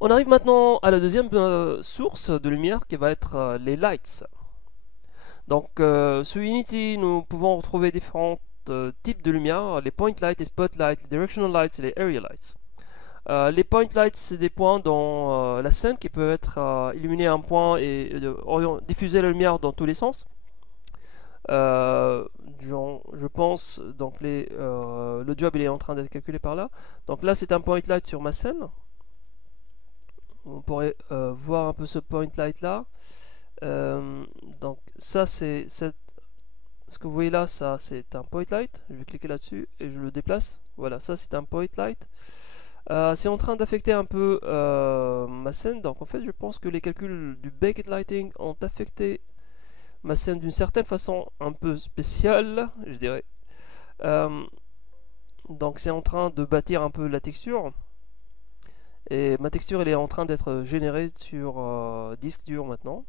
On arrive maintenant à la deuxième source de lumière qui va être les lights. Donc sous Unity, nous pouvons retrouver différents types de lumière, les point lights, les spotlights, les directional lights et les area lights. Les point lights, c'est des points dans la scène qui peuvent être illuminer un point et diffuser la lumière dans tous les sens. Je pense donc le job il est en train d'être calculé par là. Donc là c'est un point light sur ma scène. On pourrait voir un peu ce point light là. Donc ça c'est ce que vous voyez là, ça c'est un point light. Je vais cliquer là-dessus et je le déplace. Voilà, ça c'est un point light. C'est en train d'affecter un peu ma scène. Donc en fait je pense que les calculs du baked lighting ont affecté ma scène d'une certaine façon un peu spéciale, je dirais. Euh, donc c'est en train de bâtir un peu la texture. Et ma texture elle est en train d'être générée sur disque dur maintenant.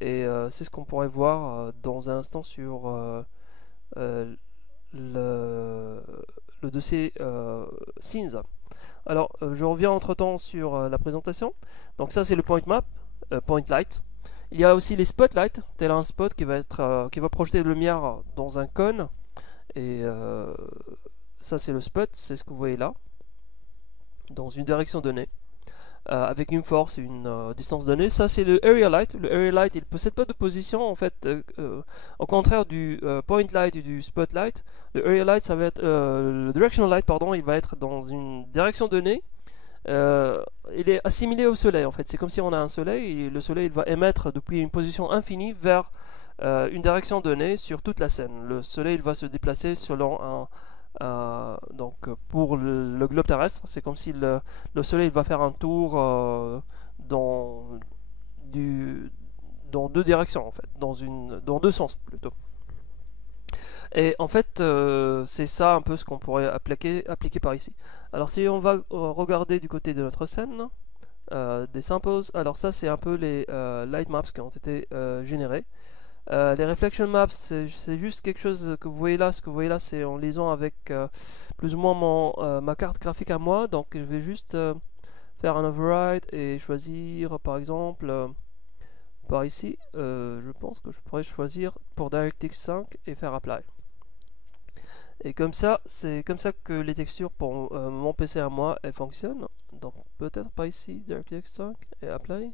Et c'est ce qu'on pourrait voir dans un instant sur euh, le, le dossier scenes. Alors je reviens entre temps sur la présentation. Donc ça c'est le point map, point light. Il y a aussi les spotlights, tel un spot qui va projeter de la lumière dans un cône. Et ça c'est le spot, c'est ce que vous voyez là, dans une direction donnée, avec une force et une distance donnée. Ça c'est le area light. Le area light il ne possède pas de position en fait, au contraire du point light et du spotlight. Le area light ça va être le directional light pardon, il va être dans une direction donnée. Il est assimilé au soleil en fait. C'est comme si on a un soleil et le soleil il va émettre depuis une position infinie vers une direction donnée sur toute la scène. Le soleil il va se déplacer selon donc pour le globe terrestre, c'est comme si le soleil il va faire un tour dans, du, dans deux directions en fait, dans deux sens plutôt. Et en fait, c'est ça un peu ce qu'on pourrait appliquer par ici. Alors si on va regarder du côté de notre scène, des samples, alors ça c'est un peu les light maps qui ont été générés. Les reflection maps, c'est juste quelque chose que vous voyez là. Ce que vous voyez là, c'est en liaison avec plus ou moins ma carte graphique à moi. Donc je vais juste faire un override et choisir par exemple par ici. Je pense que je pourrais choisir pour DirectX 5 et faire apply. Et comme ça, c'est comme ça que les textures pour mon PC à moi, elles fonctionnent. Donc peut-être pas ici, DirectX 5 et apply.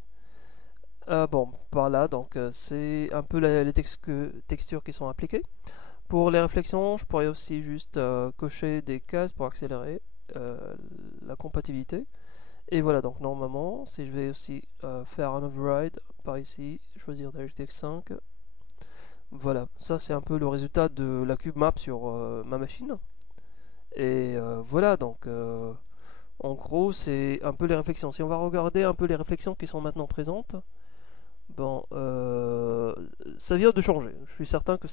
Bon, par là, donc c'est un peu les textures qui sont appliquées. Pour les réflexions, je pourrais aussi juste cocher des cases pour accélérer la compatibilité. Et voilà, donc normalement, si je vais aussi faire un override par ici, choisir DirectX 5, voilà, ça c'est un peu le résultat de la cube map sur ma machine. Et voilà, donc en gros, c'est un peu les réflexions. Si on va regarder un peu les réflexions qui sont maintenant présentes, bon, ça vient de changer. Je suis certain que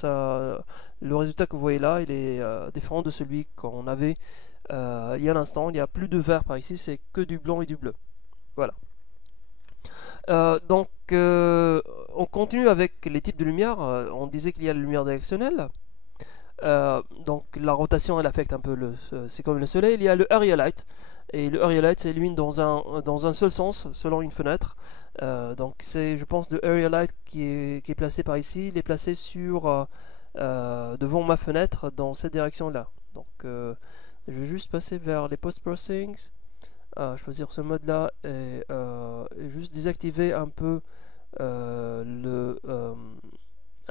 le résultat que vous voyez là, il est différent de celui qu'on avait il y a un instant. Il n'y a plus de vert par ici, c'est que du blanc et du bleu. Voilà. Donc, on continue avec les types de lumière. On disait qu'il y a la lumière directionnelle. Donc, la rotation, elle affecte un peu c'est comme le soleil. Il y a le area light. Et le area light s'illumine dans un seul sens, selon une fenêtre. Donc c'est, je pense, le area light qui est placé par ici. Il est placé devant ma fenêtre dans cette direction-là. Donc je vais juste passer vers les post-processing, choisir ce mode-là et juste désactiver un peu un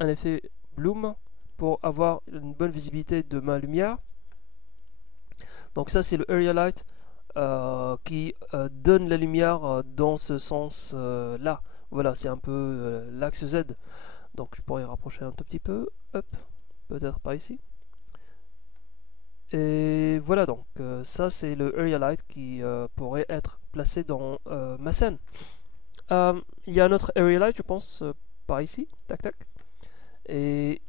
effet bloom pour avoir une bonne visibilité de ma lumière. Donc ça c'est le area light. Qui donne la lumière dans ce sens-là. Voilà, c'est un peu l'axe Z. Donc je pourrais rapprocher un tout petit peu. Hop, peut-être par ici. Et voilà, donc ça c'est le area light qui pourrait être placé dans ma scène. Il y a un autre area light, je pense, par ici. Tac, tac. Et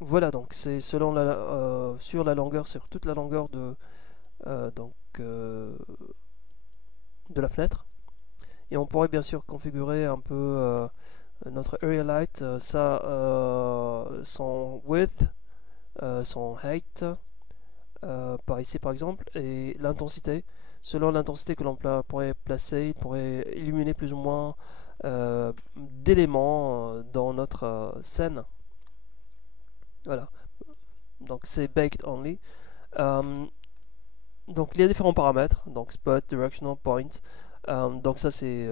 voilà, donc c'est sur la longueur, sur toute la longueur donc, de la fenêtre. Et on pourrait bien sûr configurer un peu notre area light, son width, son height, par ici par exemple, et l'intensité. selon l'intensité que l'on pourrait placer, il pourrait illuminer plus ou moins d'éléments dans notre scène. Voilà, donc c'est baked only. Donc il y a différents paramètres, donc spot, directional, point. Donc ça c'est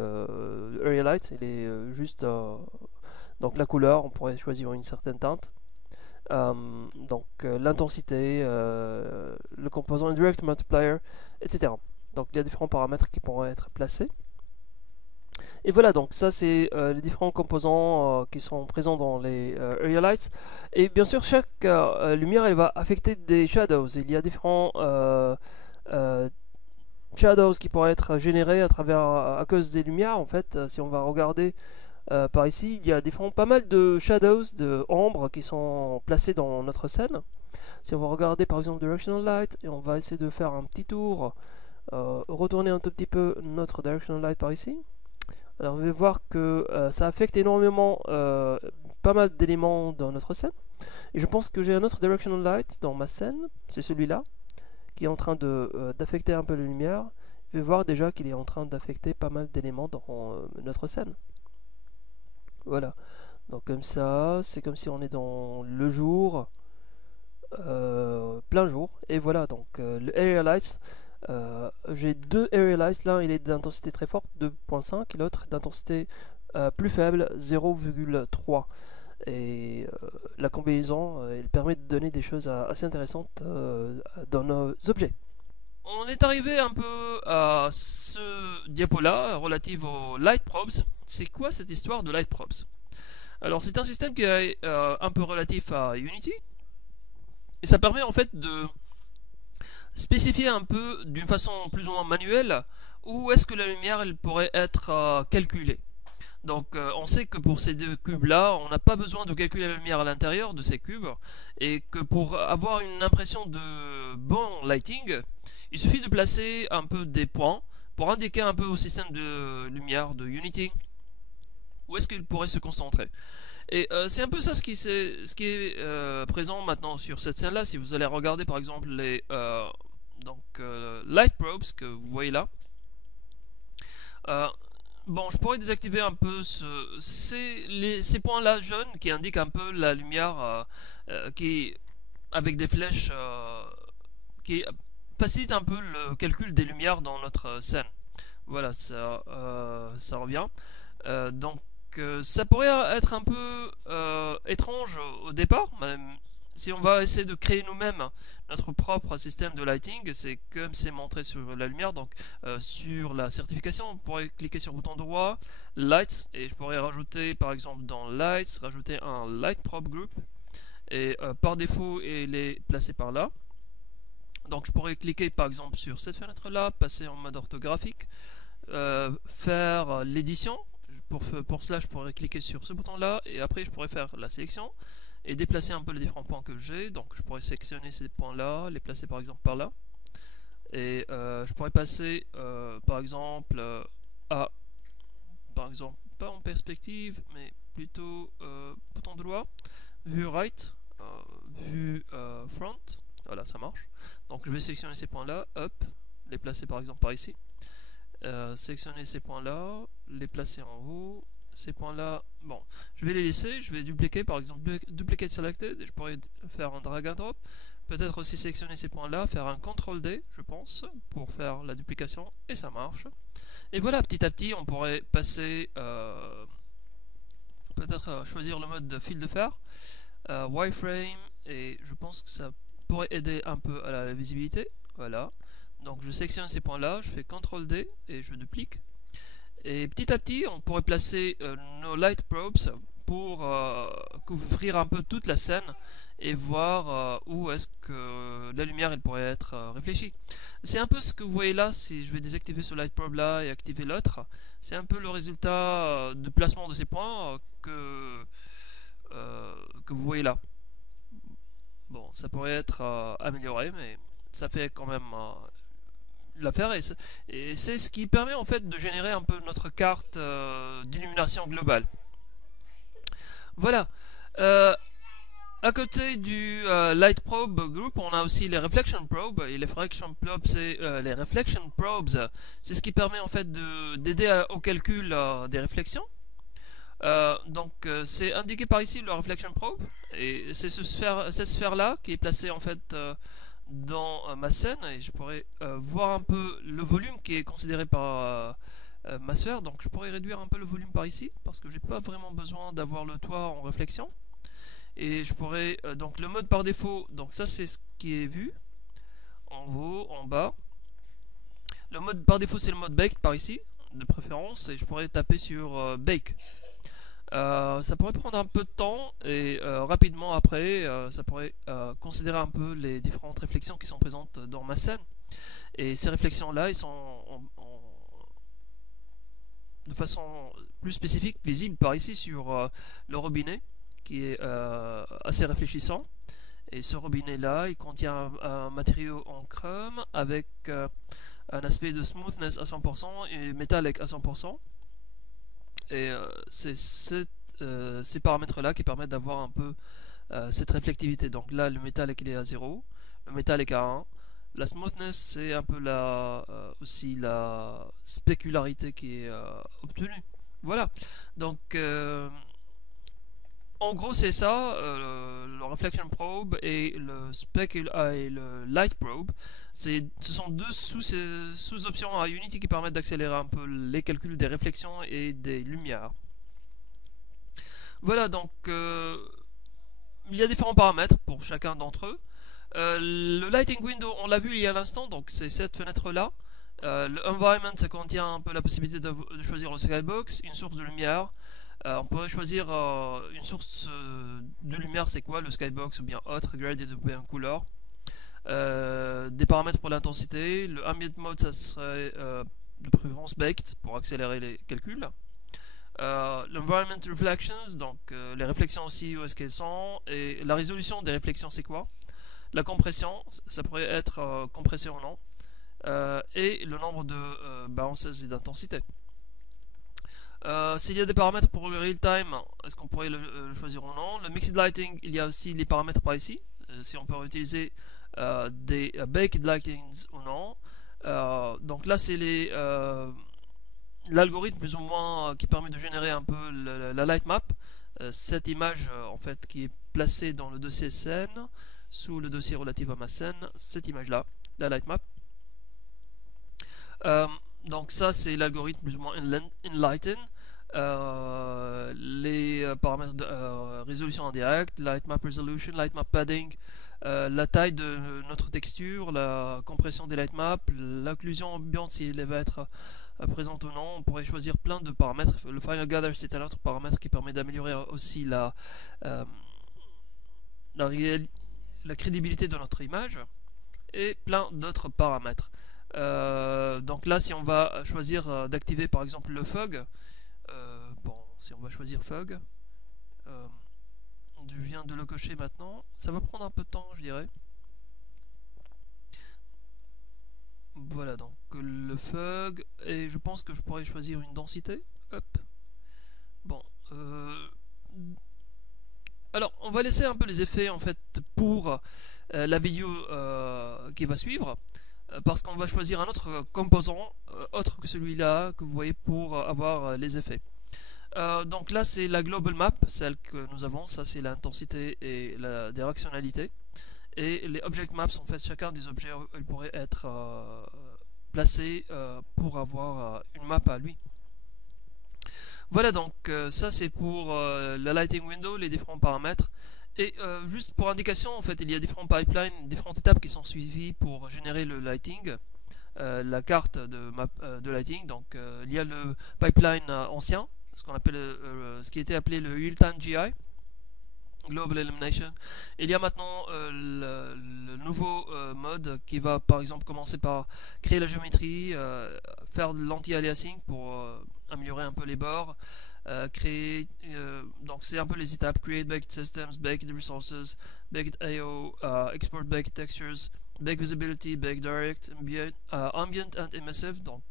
area light, il est juste donc la couleur, on pourrait choisir une certaine teinte. Donc l'intensité, le composant direct multiplier, etc. Donc il y a différents paramètres qui pourraient être placés. Et voilà, donc ça c'est les différents composants qui sont présents dans les area lights. Et bien sûr, chaque lumière elle va affecter des shadows. Il y a différents shadows qui pourraient être générés à cause des lumières. En fait, si on va regarder par ici, il y a pas mal de shadows, de ombres qui sont placées dans notre scène. Si on va regarder par exemple Directional Light, et on va essayer de faire un petit tour, retourner un tout petit peu notre Directional Light par ici. Alors vous allez voir que ça affecte énormément pas mal d'éléments dans notre scène. Et je pense que j'ai un autre Directional Light dans ma scène, c'est celui-là, qui est en train d'affecter un peu la lumière. Vous allez voir déjà qu'il est en train d'affecter pas mal d'éléments dans notre scène. Voilà, donc comme ça, c'est comme si on est dans le jour, plein jour. Et voilà, donc le Area Lights, j'ai deux Area Lights, l'un il est d'intensité très forte, 2.5, et l'autre d'intensité plus faible, 0,3. Et la combinaison, elle permet de donner des choses assez intéressantes dans nos objets. On est arrivé un peu à ce diapo-là relative aux light probes. C'est quoi cette histoire de light probes? Alors c'est un système qui est un peu relatif à Unity. Et ça permet en fait de spécifier un peu d'une façon plus ou moins manuelle où est-ce que la lumière elle pourrait être calculée. Donc on sait que pour ces deux cubes là, on n'a pas besoin de calculer la lumière à l'intérieur de ces cubes, et que pour avoir une impression de bon lighting, il suffit de placer un peu des points pour indiquer un peu au système de lumière de Unity où est-ce qu'il pourrait se concentrer. Et c'est un peu ça ce qui est présent maintenant sur cette scène là. Si vous allez regarder par exemple les light probes que vous voyez là, bon, je pourrais désactiver un peu ces points-là jaunes qui indiquent un peu la lumière qui, avec des flèches qui facilite un peu le calcul des lumières dans notre scène. Voilà, ça revient. Donc, ça pourrait être un peu étrange au départ, même si on va essayer de créer nous-mêmes notre propre système de lighting. C'est comme c'est montré sur la lumière. Donc sur la certification, on pourrait cliquer sur le bouton droit Lights, et je pourrais rajouter par exemple dans Lights, rajouter un Light Probe Group, et par défaut il est placé par là. Donc je pourrais cliquer par exemple sur cette fenêtre là, passer en mode orthographique, faire l'édition. Pour cela je pourrais cliquer sur ce bouton là, et après je pourrais faire la sélection et déplacer un peu les différents points que j'ai. Donc je pourrais sélectionner ces points là, les placer par exemple par là, et je pourrais passer par exemple par exemple pas en perspective mais plutôt bouton droit, vue right, vue front. Voilà, ça marche. Donc je vais sélectionner ces points là, hop, les placer par exemple par ici, sélectionner ces points là, les placer en haut. Ces points là, bon, je vais les laisser, je vais dupliquer par exemple, duplicate selected, et je pourrais faire un drag and drop. Peut-être aussi sélectionner ces points là, faire un CTRL D je pense, pour faire la duplication, et ça marche. Et voilà, petit à petit on pourrait passer, peut-être choisir le mode de fil de fer, wireframe, et je pense que ça pourrait aider un peu à la visibilité. Voilà, donc je sélectionne ces points là, je fais CTRL D et je duplique. Et petit à petit, on pourrait placer nos light probes pour couvrir un peu toute la scène et voir où est-ce que la lumière elle pourrait être réfléchie. C'est un peu ce que vous voyez là. Si je vais désactiver ce light probe là et activer l'autre, c'est un peu le résultat de placement de ces points que vous voyez là. Bon, ça pourrait être amélioré, mais ça fait quand même l'affaire, et c'est ce qui permet en fait de générer un peu notre carte d'illumination globale. Voilà. À côté du Light Probe Group, on a aussi les Reflection Probes. Et les Reflection Probes, c'est ce qui permet en fait d'aider au calcul des réflexions. C'est indiqué par ici le Reflection Probe. Et c'est cette sphère-là qui est placée en fait dans ma scène. Et je pourrais voir un peu le volume qui est considéré par ma sphère. Donc je pourrais réduire un peu le volume par ici, parce que j'ai pas vraiment besoin d'avoir le toit en réflexion. Et je pourrais donc le mode par défaut, donc ça c'est ce qui est vu en haut, en bas. Le mode par défaut c'est le mode baked par ici de préférence, et je pourrais taper sur bake. Ça pourrait prendre un peu de temps, et rapidement après ça pourrait considérer un peu les différentes réflexions qui sont présentes dans ma scène. Et ces réflexions là, ils sont de façon plus spécifique visibles par ici sur le robinet, qui est assez réfléchissant. Et ce robinet là, il contient un matériau en chrome avec un aspect de smoothness à 100% et metallic à 100%. Et c'est ces paramètres là qui permettent d'avoir un peu cette réflectivité. Donc là, le metallic il est à 0, le metallic à 1. La smoothness, c'est un peu aussi la spécularité qui est obtenue. Voilà. Donc en gros, c'est ça, le Reflection Probe et le Light Probe. Ce sont deux sous-options à Unity qui permettent d'accélérer un peu les calculs des réflexions et des lumières. Voilà, donc il y a différents paramètres pour chacun d'entre eux. Le Lighting Window, on l'a vu il y a l'instant, donc c'est cette fenêtre-là. Le Environment, ça contient un peu la possibilité de choisir le Skybox, une source de lumière. On pourrait choisir une source de lumière, c'est quoi, le Skybox ou bien autre, Gradient ou bien Couleur. Des paramètres pour l'intensité. Le Ambient Mode, ça serait de préférence Baked pour accélérer les calculs. L'Environment Reflections, donc les réflexions aussi, où est-ce qu'elles sont. Et la résolution des réflexions, c'est quoi. La compression, ça pourrait être compressé ou non. Et le nombre de bounces et d'intensité. S'il y a des paramètres pour le real time, est-ce qu'on pourrait le choisir ou non. Le mixed lighting, il y a aussi les paramètres par ici, si on peut utiliser des baked lightings ou non. Donc là c'est l'algorithme plus ou moins qui permet de générer un peu la light map. Cette image en fait qui est placée dans le dossier scène, sous le dossier relatif à ma scène, cette image là, la light map. Donc ça c'est l'algorithme plus ou moins Enlighten. Les paramètres de résolution en direct, light map resolution, light map padding, la taille de notre texture, la compression des light maps, l'occlusion ambiante si elle va être présente ou non. On pourrait choisir plein de paramètres. Le final gather c'est un autre paramètre qui permet d'améliorer aussi la crédibilité de notre image, et plein d'autres paramètres. Donc là si on va choisir d'activer par exemple le fog, si on va choisir fog, je viens de le cocher maintenant, ça va prendre un peu de temps je dirais. Voilà, donc le fog, et je pense que je pourrais choisir une densité. Hop. Bon, alors on va laisser un peu les effets en fait pour la vidéo qui va suivre, parce qu'on va choisir un autre composant autre que celui-là que vous voyez pour avoir les effets. Donc là c'est la global map, celle que nous avons, ça c'est l'intensité et la directionnalité. Et les object maps, en fait chacun des objets ils pourraient être placés pour avoir une map à lui. Voilà, donc ça c'est pour la lighting window, les différents paramètres. Et juste pour indication, en fait il y a différents pipelines, différentes étapes qui sont suivies pour générer le lighting, la carte de lighting. Donc il y a le pipeline ancien, ce qu'on appelle ce qui était appelé le real-time GI, Global Illumination. Il y a maintenant le nouveau mode qui va par exemple commencer par créer la géométrie, faire de l'anti-aliasing pour améliorer un peu les bords, créer, donc c'est un peu les étapes: create baked systems, baked resources, baked AO, export baked textures, baked visibility, baked direct, ambient and emissive. Donc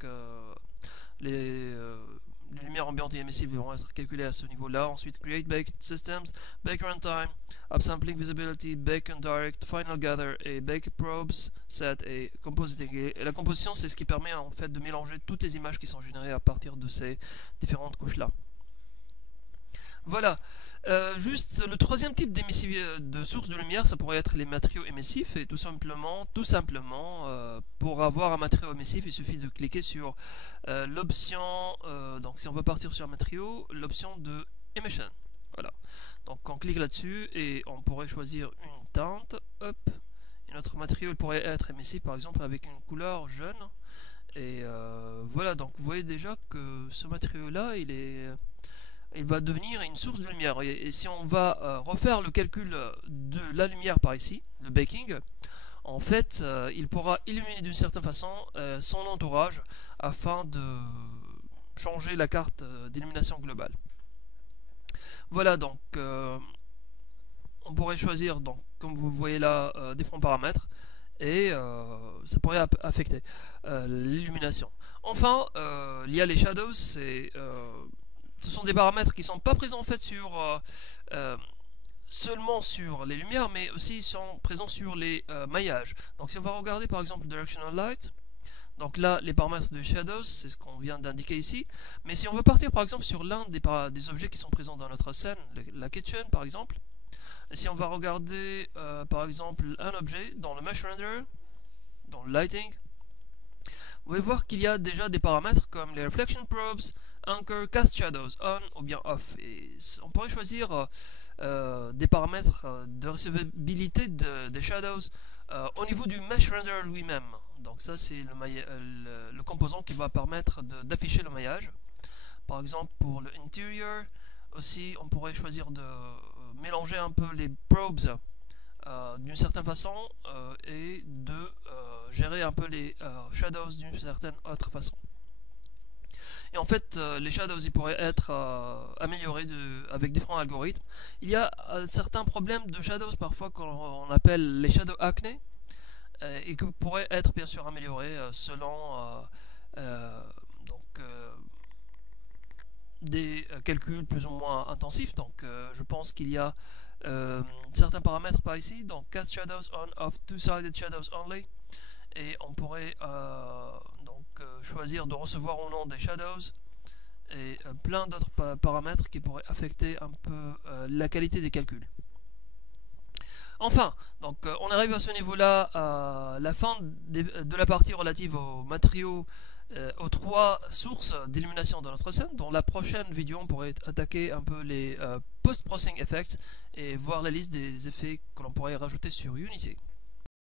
les lumières ambiantes et émissives vont être calculées à ce niveau-là. Ensuite, Create Baked Systems, Bake Runtime, Upsampling Visibility, Bake and Direct, Final Gather et Bake Probes, Set et Compositing. Et la composition, c'est ce qui permet en fait de mélanger toutes les images qui sont générées à partir de ces différentes couches-là. Voilà. Juste le troisième type de source de lumière, ça pourrait être les matériaux émissifs. Et tout simplement, pour avoir un matériau émissif, il suffit de cliquer sur l'option. Donc, si on veut partir sur un matériau, l'option de Emission. Voilà. Donc, on clique là-dessus et on pourrait choisir une teinte. Hop. Et notre matériau pourrait être émissif, par exemple, avec une couleur jaune. Et voilà. Donc, vous voyez déjà que ce matériau-là, il va devenir une source de lumière. Et si on va refaire le calcul de la lumière par ici, le baking, en fait, il pourra illuminer d'une certaine façon son entourage afin de changer la carte d'illumination globale. Voilà, donc on pourrait choisir, donc, comme vous voyez là, différents paramètres et ça pourrait affecter l'illumination. Enfin, il y a les shadows, ce sont des paramètres qui ne sont pas présents en fait seulement sur les lumières, mais aussi sont présents sur les maillages. Donc si on va regarder par exemple Directional Light, donc là les paramètres de Shadows, c'est ce qu'on vient d'indiquer ici. Mais si on veut partir par exemple sur l'un des objets qui sont présents dans notre scène, la kitchen par exemple, et si on va regarder par exemple un objet dans le Mesh Render, dans le Lighting, vous pouvez voir qu'il y a déjà des paramètres comme les Reflection Probes, Anchor, Cast Shadows, On ou bien Off. Et on pourrait choisir des paramètres de recevabilité des shadows au niveau du Mesh Render lui-même. Donc ça c'est le composant qui va permettre d'afficher le maillage. Par exemple pour le Interior, aussi on pourrait choisir de mélanger un peu les probes d'une certaine façon et de gérer un peu les shadows d'une certaine autre façon. Et en fait, les shadows ils pourraient être améliorés avec différents algorithmes. Il y a certains problèmes de shadows parfois qu'on appelle les shadow acne et qui pourraient être bien sûr améliorés selon des calculs plus ou moins intensifs. Donc je pense qu'il y a certains paramètres par ici, donc Cast Shadows On, Off, Two-Sided Shadows Only, et on pourrait choisir de recevoir ou non des shadows et plein d'autres paramètres qui pourraient affecter un peu la qualité des calculs. Enfin, donc on arrive à ce niveau-là à la fin de la partie relative aux matériaux, aux trois sources d'illumination de notre scène. Dans la prochaine vidéo, on pourrait attaquer un peu les post-processing effects et voir la liste des effets que l'on pourrait rajouter sur Unity.